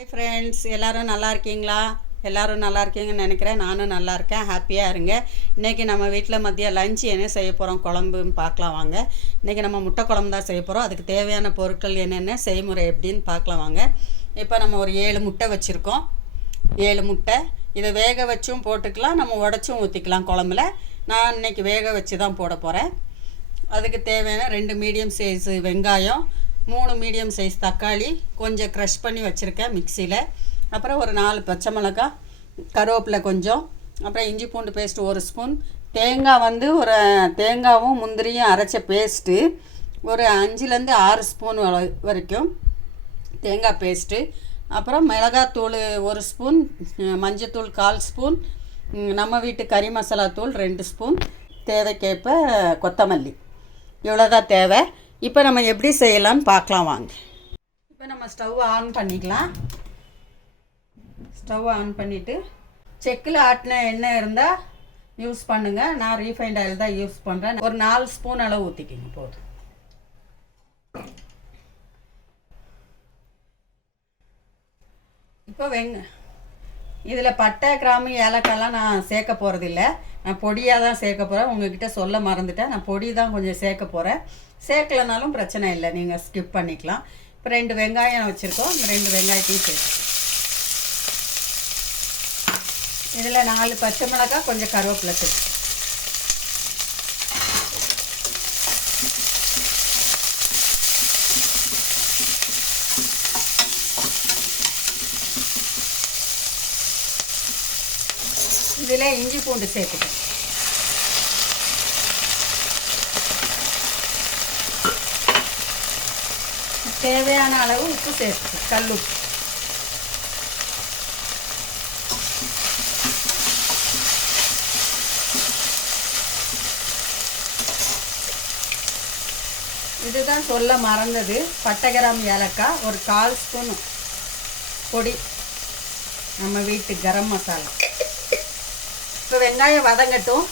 Hi friends, எல்லோரும் நல்லா இருக்கீங்களா? எல்லோரும் நல்லா இருக்கீங்கன்னு நினைக்கிறேன். நானும் நல்லா இருக்கேன். ஹாப்பியாக இருங்க. இன்றைக்கி நம்ம வீட்டில் மதியம் லஞ்சு என்ன செய்ய போகிறோம், குழம்புன்னு பார்க்கலாம் வாங்க. இன்றைக்கி நம்ம முட்டை குழம்பு தான் செய்ய போகிறோம். அதுக்கு தேவையான பொருட்கள் என்னென்ன, செய்முறை எப்படின்னு பார்க்கலாம் வாங்க. இப்போ நம்ம ஒரு 7 முட்டை வச்சுருக்கோம். 7 முட்டை. இதை வேக வச்சும் போட்டுக்கலாம், நம்ம உடச்சும் ஊற்றிக்கலாம் குழம்புல. நான் இன்றைக்கி வேக வச்சு தான் போட போகிறேன். அதுக்கு தேவையான 2 மீடியம் சைஸு வெங்காயம், 3 மீடியம் சைஸ் தக்காளி கொஞ்சம் க்ரஷ் பண்ணி வச்சுருக்கேன் மிக்சியில். அப்புறம் ஒரு 4 பச்சை மிளகாய், கருவேப்பிலை கொஞ்சம், அப்புறம் இஞ்சி பூண்டு பேஸ்ட்டு 1 ஸ்பூன், தேங்காய் வந்து ஒரு தேங்காவும் முந்திரியும் அரைச்ச பேஸ்ட்டு ஒரு 5லேருந்து 6 ஸ்பூன் வரைக்கும் தேங்காய் பேஸ்ட்டு. அப்புறம் மிளகாத்தூள் 1 ஸ்பூன், மஞ்சத்தூள் 1/4 ஸ்பூன், நம்ம வீட்டு கறி மசாலா தூள் 2 ஸ்பூன், தேவைக்கேற்ப கொத்தமல்லி. இவ்வளோதான் தேவை. இப்போ நம்ம எப்படி செய்யலான்னு பார்க்கலாம் வாங்க. இப்போ நம்ம ஸ்டவ் ஆன் பண்ணிக்கலாம். ஸ்டவ் ஆன் பண்ணிவிட்டு செக்கில் ஆட்டின எண்ணெய் இருந்தால் யூஸ் பண்ணுங்கள். நான் ரீஃபைண்ட் ஆயில் தான் யூஸ் பண்ணுறேன். ஒரு 4 ஸ்பூன் அளவு ஊற்றிக்கிங்க போதும். இப்போ இதில் பட்டை, கிராம்பு, ஏலக்காய்லாம் நான் சேர்க்க போகிறதில்ல. நான் பொடியாக தான் சேர்க்க போகிறேன். உங்கள்கிட்ட சொல்ல மறந்துட்டேன். நான் பொடி தான் கொஞ்சம் சேர்க்க போகிறேன். சேர்க்கலனாலும் பிரச்சனை இல்லை, நீங்கள் ஸ்கிப் பண்ணிக்கலாம். இப்போ 2 வெங்காயம் வச்சுருக்கோம். இந்த 2 வெங்காயத்தையும் சேர்த்துக்கலாம். இதில் 4 பச்சை மிளகாய், கொஞ்சம் கருவேப்பிலை சேர்த்து. இதில் இஞ்சி பூண்டு சேர்த்துக்கேன். தேவையான அளவு உப்பு சேர்த்துக்கேன், கல் உப்பு. இதுதான் சொல்ல மறந்தது, பட்டை, கிராம்பு, ஏலக்காய் ஒரு 1/4 ஸ்பூன் பொடி, நம்ம வீட்டு கரம் மசாலா. இப்போ வெங்காயம் வதங்கட்டும்.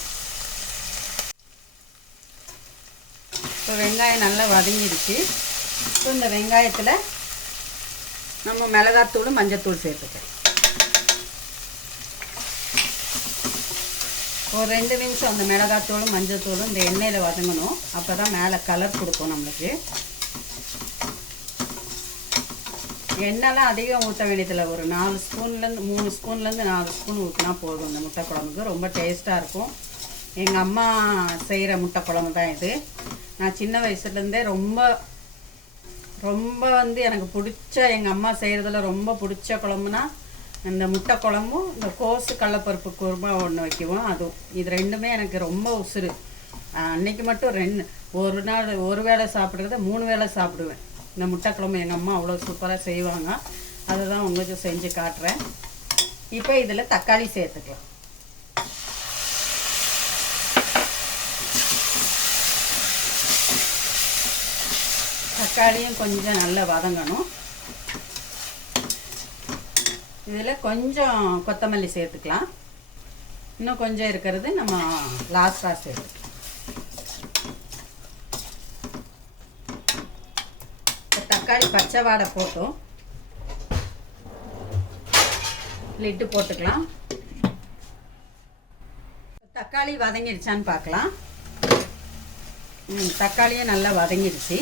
இப்போ வெங்காயம் நல்லா வதங்கிடுச்சு. இப்போ இந்த வெங்காயத்தில் நம்ம மிளகாத்தூள், மஞ்சத்தூள் சேர்த்துக்கிறேன். ஒரு 2 நிமிஷம் அந்த மிளகாத்தூளும் மஞ்சத்தூளும் இந்த எண்ணெயில் வதங்கணும். அப்போ தான் மேலே கலர் கொடுக்கும் நம்மளுக்கு. எண்ணெய்லாம் அதிகம் ஊற்ற வேண்டியதில்லை. ஒரு 4 ஸ்பூன்லேருந்து 3 ஸ்பூன்லேருந்து 4 ஸ்பூன் ஊற்றினா போதும். இந்த முட்டை குழம்புக்கு ரொம்ப டேஸ்ட்டாக இருக்கும். எங்கள் அம்மா செய்கிற முட்டை குழம்பு தான் இது. நான் சின்ன வயசுலேருந்தே ரொம்ப வந்து எனக்கு பிடிச்ச, எங்கள் அம்மா செய்கிறதுல ரொம்ப பிடிச்ச குழம்புனா இந்த முட்டை குழம்பும் இந்த கோசு கடலப்பருப்பு குருமா ஒன்று வைக்குவோம், அதுவும். இது 2மே எனக்கு ரொம்ப உசுறு. அன்றைக்கி மட்டும் ஒரு நாள் ஒரு வேளை சாப்பிட்றத 3 வேளை சாப்பிடுவேன். இந்த முட்டை குழம்பு எங்கள் அம்மா அவ்வளோ சூப்பராக செய்வாங்க. அதை தான் உங்களுக்கு செஞ்சு காட்டுறேன். இப்போ இதில் தக்காளி சேர்த்துக்கலாம். தக்காளியும் கொஞ்சம் நல்லா வதங்கணும். இதில் கொஞ்சம் கொத்தமல்லி சேர்த்துக்கலாம். இன்னும் கொஞ்சம் இருக்கிறது நம்ம லாஸ்ட்டாக சேர்த்துக்கலாம். தக்காளி பச்சை வாடை போட்டோம். லிட்டு போட்டுக்கலாம். தக்காளி வதங்கிடுச்சான்னு பார்க்கலாம். தக்காளியும் நல்லா வதங்கிடுச்சு.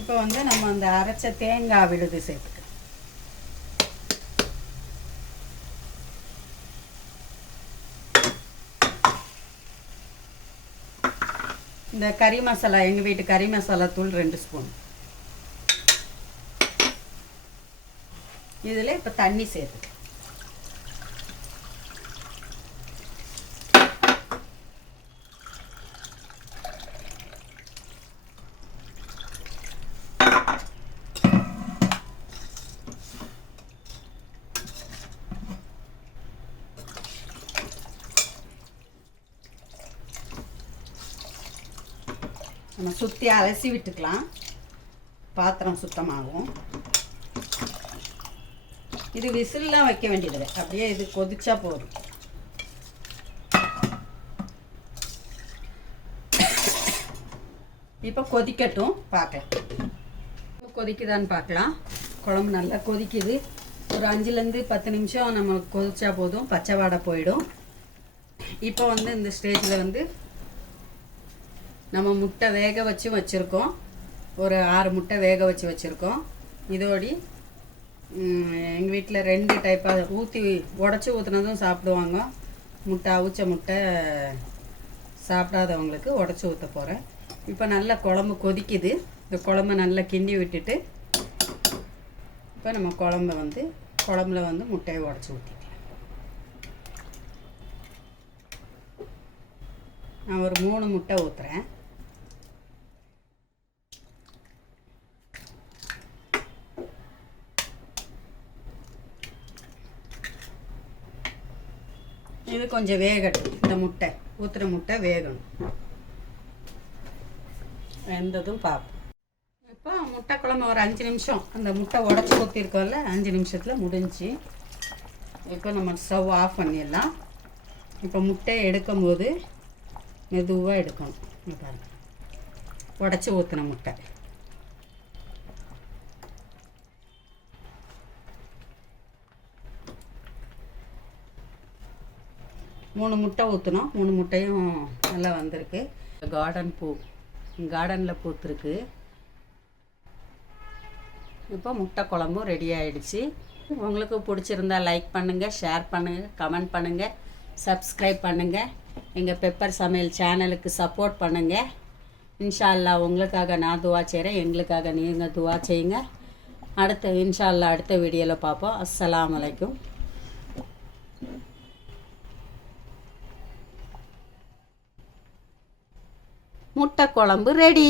இப்போ வந்து நம்ம அந்த அரைச்ச தேங்காய் விழுது சேர்த்துக்கலாம். இந்த கறி மசாலா, எங்கள் வீட்டு கறி மசாலா தூள் 2 ஸ்பூன். இதில் இப்போ தண்ணி சேர்த்து நம்ம சுற்றி அலசி விட்டுக்கலாம். பாத்திரம் சுத்தமாகும். இது விசில்லாம் வைக்க வேண்டியதில்லை, அப்படியே இது கொதிச்சா போதும். இப்போ கொதிக்கட்டும், பார்க்கலாம். கொதிக்குதான்னு பார்க்கலாம். குழம்பு நல்லா கொதிக்குது. ஒரு 5லேருந்து 10 நிமிஷம் நம்ம கொதிச்சா போதும், பச்சை வாடை போயிடும். இப்போ வந்து இந்த ஸ்டேஜில் நம்ம முட்டை வேக வச்சுருக்கோம். ஒரு 6 முட்டை வேக வச்சுருக்கோம். இதோடி எங்கள் வீட்டில் 2 டைப்பாக உடச்சி ஊற்றுனதும் சாப்பிடுவாங்க. முட்டை அவிச்ச முட்டை சாப்பிடாதவங்களுக்கு உடச்சி ஊற்ற போகிறேன். இப்போ நல்லா குழம்பு கொதிக்குது. இந்த குழம்பை நல்லா கிண்டி விட்டுட்டு இப்போ நம்ம குழம்புல முட்டையை உடச்சி ஊற்றிக்கலாம். நான் ஒரு 3 முட்டை ஊற்றுறேன். இது கொஞ்சம் வேகட்டும். இந்த முட்டை ஊற்றுற முட்டை வேகணும். வெந்ததும் பார்ப்போம். இப்போ முட்டை குழம்பு ஒரு 5 நிமிஷம், அந்த முட்டை உடச்சி ஊற்றிருக்கோம்ல, 5 நிமிஷத்தில் முடிஞ்சு. இப்போ நம்ம ஸ்டவ் ஆஃப் பண்ணிடலாம். இப்போ முட்டையை எடுக்கும்போது மெதுவாக எடுக்கணும். பாருங்கள், உடச்சி ஊற்றின முட்டை. மூணு முட்டை ஊற்றினோம். 3 முட்டையும் நல்லா வந்திருக்கு. கார்டனில் பூத்துருக்கு. இப்போ முட்டை குழம்பும் ரெடி ஆகிடுச்சு. உங்களுக்கு பிடிச்சிருந்தா லைக் பண்ணுங்கள், ஷேர் பண்ணுங்கள், கமெண்ட் பண்ணுங்கள், சப்ஸ்கிரைப் பண்ணுங்கள். எங்கள் பெப்பர் சமையல் சேனலுக்கு சப்போர்ட் பண்ணுங்கள். இன்ஷா அல்லாஹ் உங்களுக்காக நான் துவா செய்கிறேன், எங்களுக்காக நீங்கள் துவா செய்யுங்க. இன்ஷா அல்லாஹ் அடுத்த வீடியோவில் பார்ப்போம். அஸ்ஸலாமு அலைக்கும். முட்டை குழம்பு ரெடி.